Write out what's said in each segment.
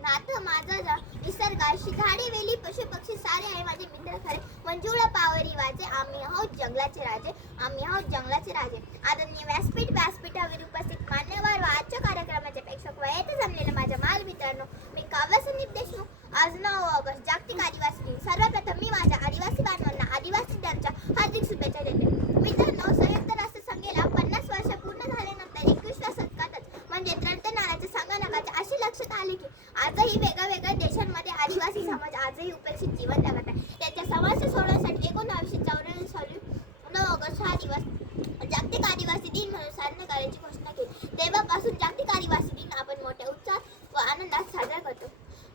नातं माझं निसर्गाशी, झाडे वेली पशु पक्षी सारे आहे माझे मित्र खरे. मंजुळा पावरी वाजे, आम्ही आहोत जंगलाचे राजे, आम्ही आहोत जंगलाचे राजे. आदरणीय व्यासपीठावर उपस्थित मान्यवर व आजच्या कार्यक्रमाचे प्रेक्षक व येथे जमलेले माझ्या बालमित्रांनो, मी काव्य संदीप देशमुख. आज 9 ऑगस्ट जागतिक आदिवासी दिन. सर्वप्रथम मी माझ्या आदिवासी बांधवांना आदिवासी दिनाच्या हार्दिक शुभेच्छा देते. मित्रांनो, संयुक्त राष्ट्र संघाला 50 वर्ष पूर्ण झाल्यानंतर 21व्या शतकातच म्हणजे तंत्रज्ञानाच्या संगणकाचे असे लक्षात आले की आजही वेगवेगळ्या देशांमध्ये आदिवासी समाज आजही उपेक्षित जीवन जगत आहे. त्याच्या समस्या सोडवण्यासाठी 1994 साली 9 ऑगस्ट हा दिवस जागतिक आदिवासी दिन म्हणून साजरा करण्याची घोषणा केली. तेव्हापासून जागतिक आदिवासी दिन आपण मोठ्या उत्साह व आनंदात साजरा करतो.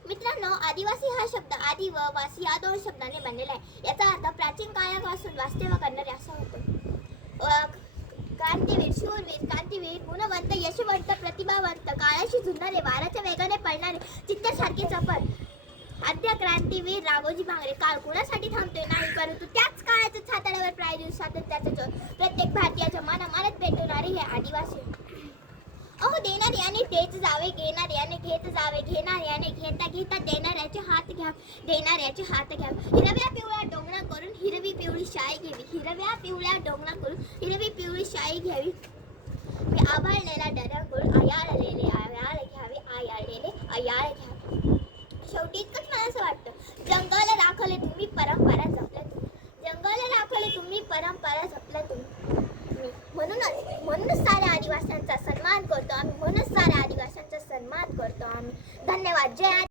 मित्रांनो, आदिवासी हा शब्द आदि व वासी या 2 शब्दांनी बनलेला आहे. याचा अर्थ प्राचीन काळापासून वास्तव्य करणारे असा होतो. क्रांतीवीर, शूरवीर, क्रांतीवीर, गुणवंत, यशवंत, प्रतिभावंत, काळाशी झुंजणारे, वाऱ्याच्या वेगाने पळणारे, चित्त्यासारखे चपळ. आद्य क्रांतीवीर राघोजी भांगरे. काळ कुणासाठी थांबतोय नाही, परंतु त्याच काळाच्या छाताड्यावर प्रायोजित स्वातंत्र्याचा जोर प्रत्येक भारतीयाच्या मनात पेटवणारे हे आदिवासी. अहो, देणारे याने तेच जावे, घेणारे याने घेत जावे, घेणारे याने घेता घेता देणाऱ्याचे हात घ्या, देणाऱ्याचे हात घ्या. हिरव्या पिवळ्या डोंगरा करून हिरवी पिवळी शाई घ्यावी, हिरव्या पिवळ्या डोंगरा करून हिरवी पिवळी शाई घ्यावी. मी आभाळलेला डरंगुळ आयाळलेले आयाळ घ्यावे, आयाळलेले आयाळ घ्यावे. शेवटी इतकंच मला असं वाटतं, जंगल